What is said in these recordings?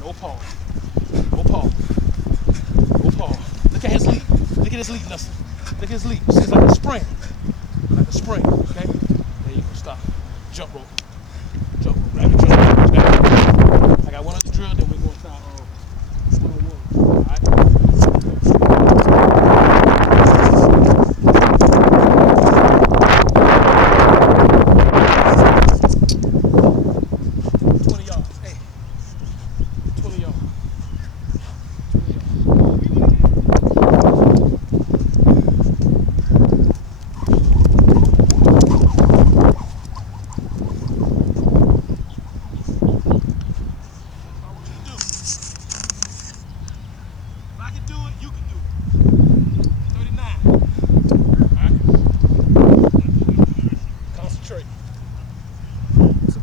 No pause. No pause. No pause. Look at his leap. Look at his leap, Nelson. Look at his leap. It's like a spring. Like a spring, okay? There you go. Stop. Jump rope. Jump rope. Grab your jump rope. I got one other drill, then we're going to try one-on-one. All right? 20 yards. Hey. 20 yards. 20 yards.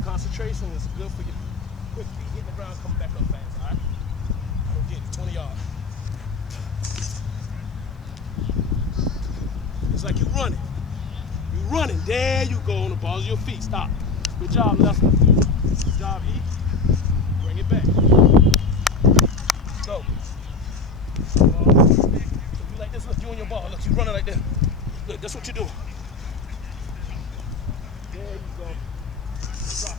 Concentration is good for your quick feet hitting the ground, coming back up fast, all right? Go get it, 20 yards. It's like you're running. You're running. There you go on the balls of your feet. Stop. Good job, Lester. Good job, E. Bring it back. Go. So you like this, look, you on your ball. Look, you running like that. Look, that's what you do. There you go. Drop.